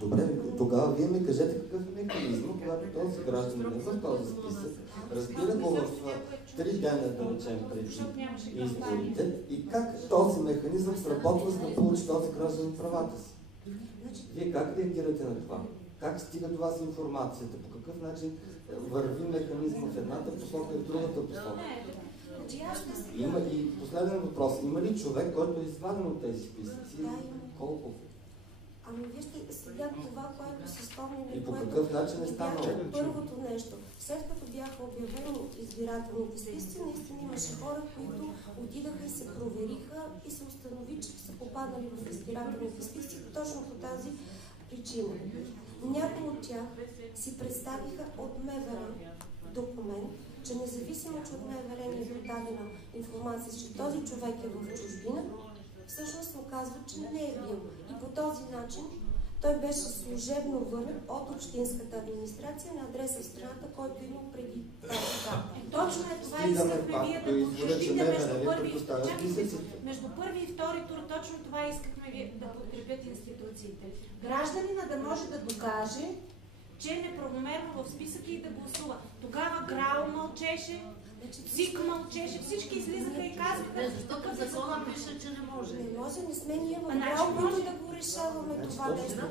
Добре, тогава вие ми кажете какъв е механизъм, когато този гражданин е в този списък, разбира го в 3 дена, да речем, преди изборите, и как този механизъм сработва, за да получи този гражданин правата си. Вие как реагирате на това? Как стига до вас информацията? По какъв начин върви механизма в едната посока и в другата посока? Има и последен въпрос. Има ли човек, който е изваден от тези списъци? Колко? Ами вижте, сега това, което се спомня... И по какъв начин е станало? Първото нещо. След като бяха обявени избирателните списъци, наистина имаше хора, които отидаха и се провериха и се установи, че са попаднали в избирателните списъци точно по тази причина. Някои от тях си представиха от МВР документ, че независимо, че от МВР не е подадена информация, че този човек е в чужбина, всъщност му казва, че не е бил. И по този начин той беше служебно върнат от общинската администрация на адреса в страната, който има преди тази дата. Точно е това искахме вие да потвърдите между първи и втори тур. Точно това искахме вие да подкрепят институциите. Гражданина да може да докаже, че е неправомерно в списъка и да гласува. Тогава ГРАО мълчеше, ЦИК мълчеше, всички излизаха и казваха, защото в закона пише, че не може. Не може, не сме ние в ГРАО, които да го решаваме това нещо.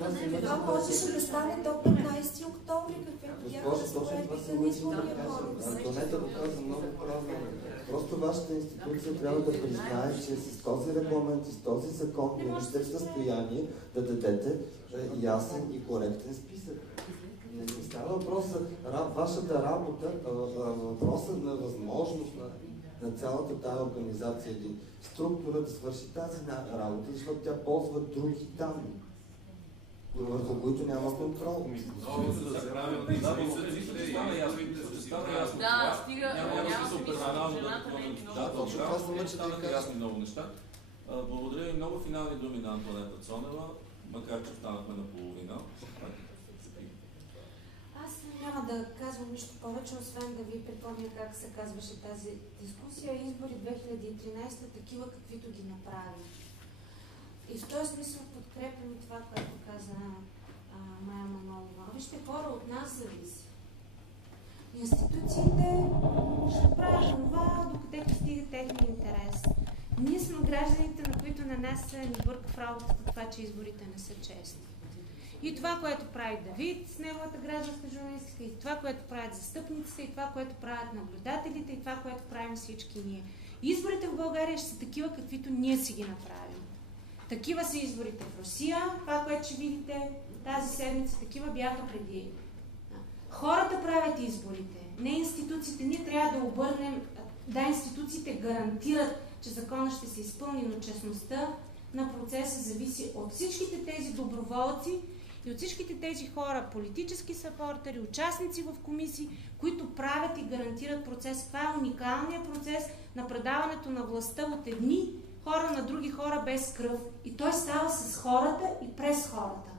Това можеше да стане до 15 октомври, каквито бяха разпоредбите на изборния кодекс. Антонета го каза много правилно. Просто вашата институция трябва да признае, че с този регламент и с този закон не сте в състояние да дадете ясен и коректен списък. Не става въпрос за вашата работа, въпросът на възможност на цялата тази организация или структура да свърши тази работа, защото тя ползва други данни, върху които няма контрол. Да, стига. Да, точно това се мъчат да кажа ясни много неща. Благодаря ви много. Финални думи на Антонета Цонева, макар че станахме наполовина. Аз няма да казвам нищо повече, освен да ви припомня как се казваше тази дискусия. Избори 2013, такива каквито ги направи. И в този смисъл подкрепям това, което каза Мая Манолова. Вижте, хора, от нас зависи. Институциите ще правят това, докъдето стига техния интерес. Ние сме гражданите, на които на нас ни бърка в работата това, че изборите не са честни. И това, което прави Давид с неговата гражданска журналистика, и това, което правят застъпниците, и това, което правят наблюдателите, и това, което правим всички ние. Изборите в България ще са такива, каквито ние си ги направим. Такива са изборите в Русия, това, което ще видите тази седмица, такива бяха преди. Хората правят изборите, не институциите. Ние трябва да обърнем, да, институциите гарантират, че законът ще се изпълни, но честността на процеса зависи от всичките тези доброволци и от всичките тези хора, политически съпортери, участници в комисии, които правят и гарантират процес. Това е уникалният процес на предаването на властта от едни хора на други хора без кръв. И той става с хората и през хората.